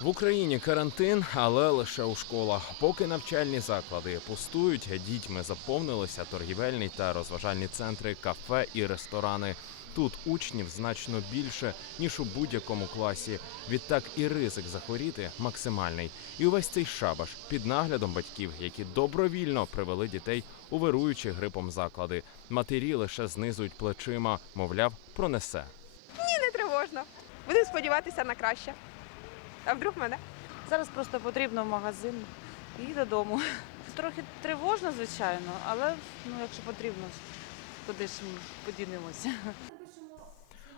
В Україні карантин, але лише у школах. Поки навчальні заклади пустують, дітьми заповнилися торгівельні та розважальні центри, кафе і ресторани. Тут учнів значно більше ніж у будь-якому класі. Відтак і ризик захворіти максимальний. І увесь цей шабаш під наглядом батьків, які добровільно привели дітей у вируючі грипом заклади. Матері лише знизують плечима, мовляв, пронесе. не тривожно. Будемо сподіватися на краще. А вдруг мене? Зараз просто потрібно в магазин і додому. Трохи тривожно, звичайно, але ну, якщо потрібно, куди ж ми подінемося.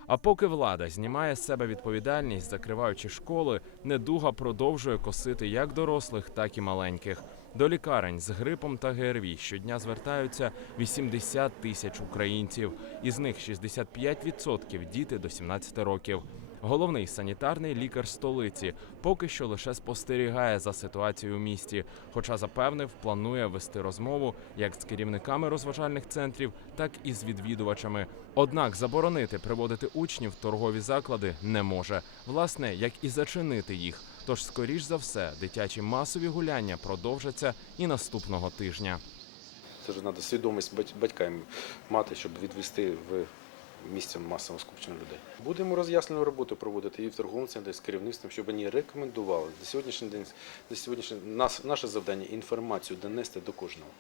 А поки влада знімає з себе відповідальність, закриваючи школи, недуга продовжує косити як дорослих, так і маленьких. До лікарень з грипом та ГРВІ щодня звертаються 80 тисяч українців. Із них 65% – діти до 17 років. Головний санітарний лікар столиці поки що лише спостерігає за ситуацією у місті, хоча запевнив, планує вести розмову як з керівниками розважальних центрів, так і з відвідувачами. Однак заборонити приводити учнів в торгові заклади не може, власне, як і зачинити їх. Тож, скоріш за все, дитячі масові гуляння продовжаться і наступного тижня. Це ж треба свідомість бать- батькам мати, щоб відвести в місце масового скупчення людей. Будемо роз'яснену роботу проводити і в торговому центрі з керівництвом, щоб вони рекомендували на сьогоднішній день, на сьогоднішній наше завдання інформацію донести до кожного.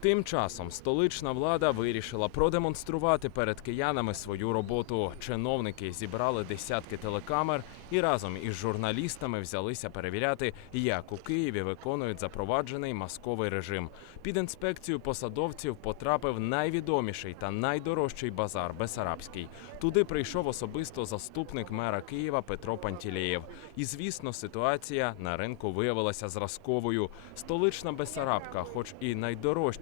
Тим часом столична влада вирішила продемонструвати перед киянами свою роботу. Чиновники зібрали десятки телекамер і разом із журналістами взялися перевіряти, як у Києві виконують запроваджений масковий режим. Під інспекцію посадовців потрапив найвідоміший та найдорожчий базар Бесарабський. Туди прийшов особисто заступник мера Києва Петро Пантілеєв. І звісно, ситуація на ринку виявилася зразковою. Столична Бесарабка, хоч і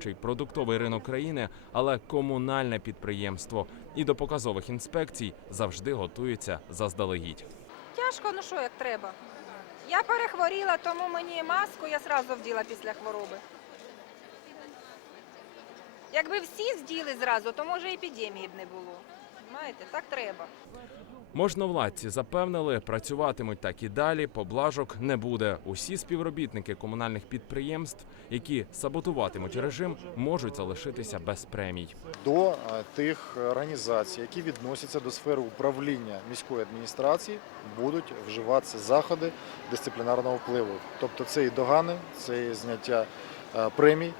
найдорожчий продуктовий ринок країни, але комунальне підприємство. І до показових інспекцій завжди готується заздалегідь. Тяжко, ну що, як треба. Я перехворіла, тому мені маску я зразу вділа після хвороби. Якби всі зділи зразу, то може епідемії б не було. Знаєте, так треба. Можновладці запевнили, працюватимуть так і далі. Поблажок не буде. Усі співробітники комунальних підприємств, які саботуватимуть режим, можуть залишитися без премій. до е, тих організацій, які відносяться до сфери управління міської адміністрації, будуть вживатися заходи дисциплінарного впливу. Тобто це і догани, це і зняття е, премій.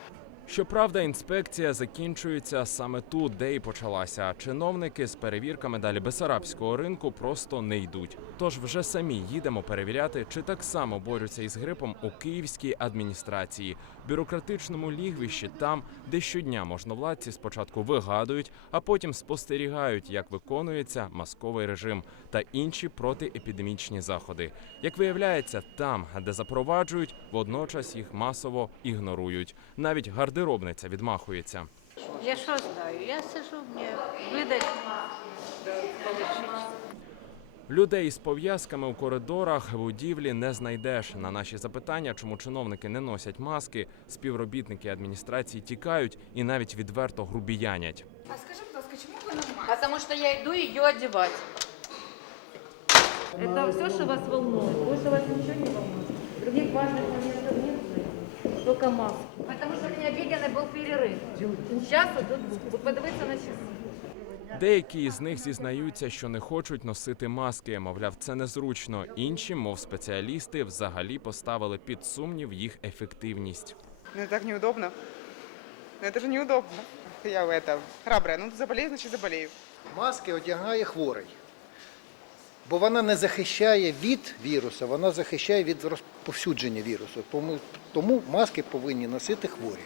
Щоправда, інспекція закінчується саме тут, де і почалася. Чиновники з перевірками далі Бесарабського ринку просто не йдуть. Тож вже самі їдемо перевіряти, чи так само борються із грипом у київській адміністрації, бюрократичному лігвищі, там, де щодня можновладці спочатку вигадують, а потім спостерігають, як виконується масковий режим та інші протиепідемічні заходи. Як виявляється, там, де запроваджують, водночас їх масово ігнорують. Навіть гардеробниця відмахується. Я що знаю? Я сижу, мені видать. Людей з пов'язками у коридорах будівлі не знайдеш. На наші запитання, чому чиновники не носять маски, співробітники адміністрації тікають і навіть відверто грубіянять. А скажи, будь ласка, чому ви нормально? Потому что я иду ее одевать. Это все, что вас волнует. Больше вас ничего не волнует. Других важных моментов нет, только маски. Потому что у меня обеденный был перерыв. Сейчас идут вы подивіться на часы. Деякі із них зізнаються, що не хочуть носити маски. Мовляв, це незручно. Інші, мов спеціалісти, взагалі поставили під сумнів їх ефективність. Ну, это так неудобно. Ну, это же неудобно. Я в это храбрая. Ну, заболею, значит заболею. Маски одягає хворий. Бо вона не захищає від вірусу, вона захищає від розповсюдження вірусу. Тому, тому маски повинні носити хворі.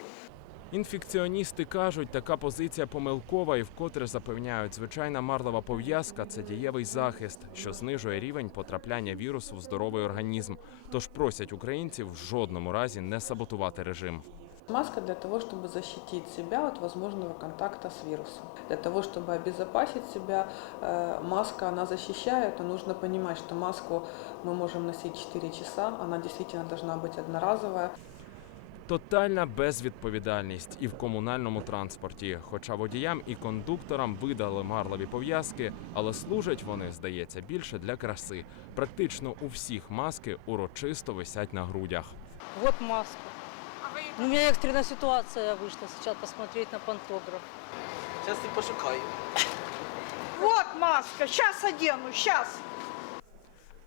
Інфекціоністи кажуть, така позиція помилкова і вкотре запевняють, звичайна марлева пов'язка це дієвий захист, що знижує рівень потрапляння вірусу в здоровий організм. Тож просять українців в жодному разі не саботувати режим. Маска для того, чтобы защитить себя от возможного контакта с вирусом. Для того, чтобы обезопасить себя, э, маска, она защищает, но нужно понимать, что маску мы можем носить 4 часа, она действительно должна быть одноразовая. Тотальна безвідповідальність і в комунальному транспорті. Хоча водіям і кондукторам видали марлеві пов'язки, але служать вони, здається, більше для краси. Практично у всіх маски урочисто висять на грудях. Вот маска. Ну, у меня экстренная ситуация, вышла сейчас посмотреть на пантограф. Сейчас ты пошукаю. Вот маска, сейчас одену, зараз.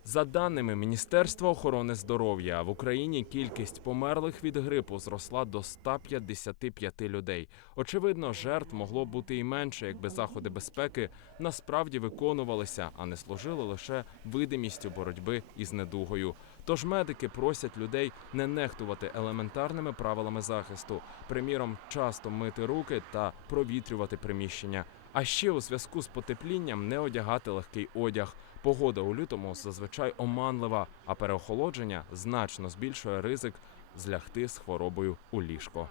За даними Міністерства охорони здоров'я, в Україні кількість померлих від грипу зросла до 155 людей. Очевидно, жертв могло бути і менше, якби заходи безпеки насправді виконувалися, а не служили лише видимістю боротьби із недугою. Тож медики просять людей не нехтувати елементарними правилами захисту, приміром, часто мити руки та провітрювати приміщення. А ще у зв'язку з потеплінням не одягати легкий одяг. Погода у лютому зазвичай оманлива, а переохолодження значно збільшує ризик злягти з хворобою у ліжко.